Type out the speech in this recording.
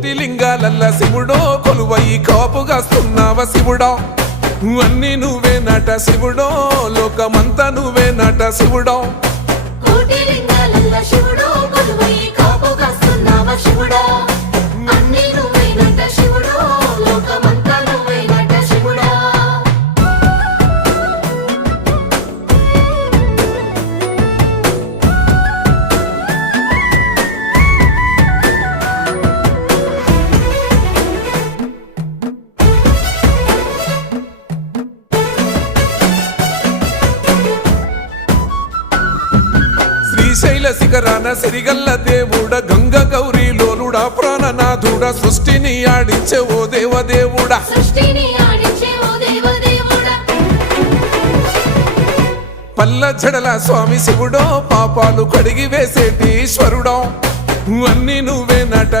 కోటి లింగాలల్ల శివుడో కొలువయి కాపుగాస్తున్నావ శివుడా అన్ని నువ్వే నట శివుడో లోకమంతా నువ్వే నట శివుడో కోటి లింగాలల్ల శివుడో కొలువయి కాపుగాస్తున్నావ శివుడా అన్ని నువ్వే నట శివుడో లోకమంతా నువ్వే నట శివుడా శ్రీశైల శిఖరాన సిరిగల్ల దేవుడ గంగ గౌరీ లోలుడా ప్రాణనాథుడా సృష్టిని ఆడించే ఓ దేవదేవుడా సృష్టిని ఆడించే ఓ దేవదేవుడా పల్ల జడల స్వామి శివుడో పాపాలు కడిగి వేసేటి ఈశ్వరుడో అన్ని నువ్వే నట